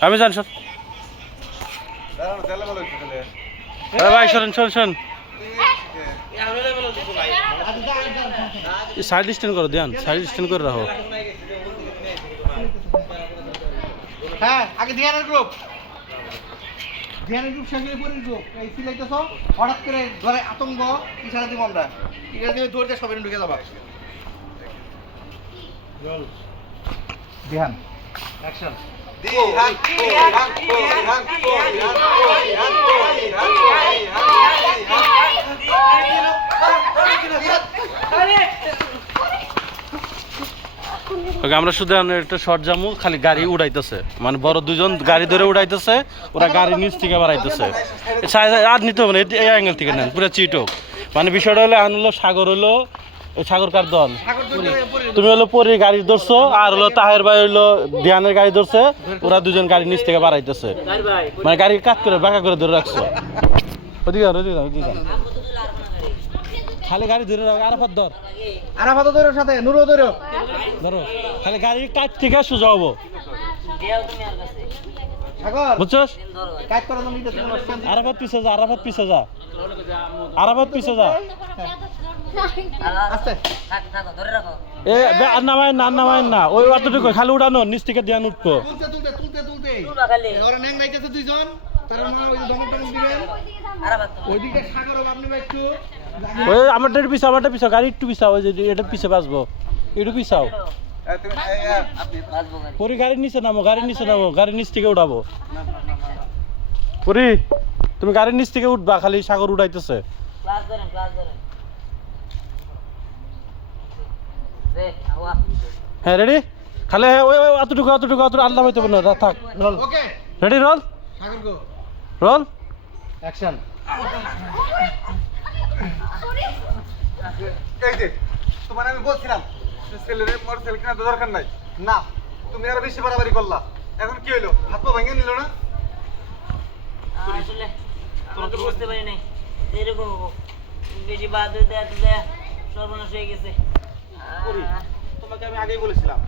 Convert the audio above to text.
আমি জান সর ভাই শোনেন শোন শোন সাইড স্ট্যান্ড করো ধ্যান সাইড স্ট্যান্ড করে রাখো হ্যাঁ আগে ধ্যানের গ্রুপ শেষে পরের গ্রুপ এই সিলেক্টেছ হঠাৎ করে ঘরে আতঙ্ক ইশারা দিব আমরা ইশারা দিয়ে দৌড়তে সবাই ঢুকে যাবা ধ্যান অ্যাকশন আমরা শুধু একটা শর্ট জামু খালি গাড়ি উড়াইতেছে মানে বড় দুজন গাড়ি ধরে উড়াইতেছে ওরা গাড়ি নিচ থেকে বাড়াইতেছে আর নিতে হবে না এই অ্যাঙ্গেল থেকে নেন পুরো চিটক মানে বিষয়টা হলো আনলো সাগর হলো সাগর কার দল তুমি হলো পরে গাড়ি ধরছো আর হলো তাহের ভাই হইলো ধ্যানের গাড়ি ধরছে ওরা দুজন গাড়ি নিচ থেকে বাড়াইতেছে মানে গাড়ি কাট করে বাঁকা করে ধরে রাখছো ওদিকে খালি গাড়ি ধরে রাখো আরাফাত ধরো সাথে নুরো ধরো ধরো খালি গাড়ি কাট থেকে সোজা হবো সাগর বুঝছস কাজ করার জন্য নিতে তুমি আরাফাত পিছে যা আরাফাত পিছে যা আরাফাত পিছে যা আস্তে থাকো ধরে রাখো এ আর নামায় না ওই অতটুকু খালি উড়ানো নিচ থেকে ধ্যান উঠবো তুলতে তুলবা খালি ওরা ন্যাং নাইতেছে দুইজন তারা না ওই দমন টমন দিবেন আরাবাত ওইদিকে সাগর আপনি একটু ওই আমারটার পিছে গাড়ি একটু পিছাও ওই যে এটা পিছে বাঁচবো একটু পিছাও বাজবো গাড়ি পরি গাড়ির নিচে নামো গাড়ির নিচ থেকে উঠাবো পরি তুমি গাড়ির নিচ থেকে উঠবা খালি সাগর উঠাইতেছে ক্লাস ধরেন দে আওয়া হ্যাঁ রেডি খালি ওই অতটুকু আল্লাহ হইতে পারে না থাক রোল ওকে রেডি রোল সাগর গো রোল অ্যাকশন এই যে তোমার আমি বলছিলাম ছেলেরে মোটরসাইকেল কেনার দরকার নাই না তুমি আরো বেশি বাড়াবাড়ি করলা এখন কি হইলো হাত পা ভেঙে নিল না আসলে আমরা তো বুঝতে পারি নাই এরকম বেশি বাদ দেয়া সর্বনাশ হয়ে গেছে তোমাকে আমি আগেই বলেছিলাম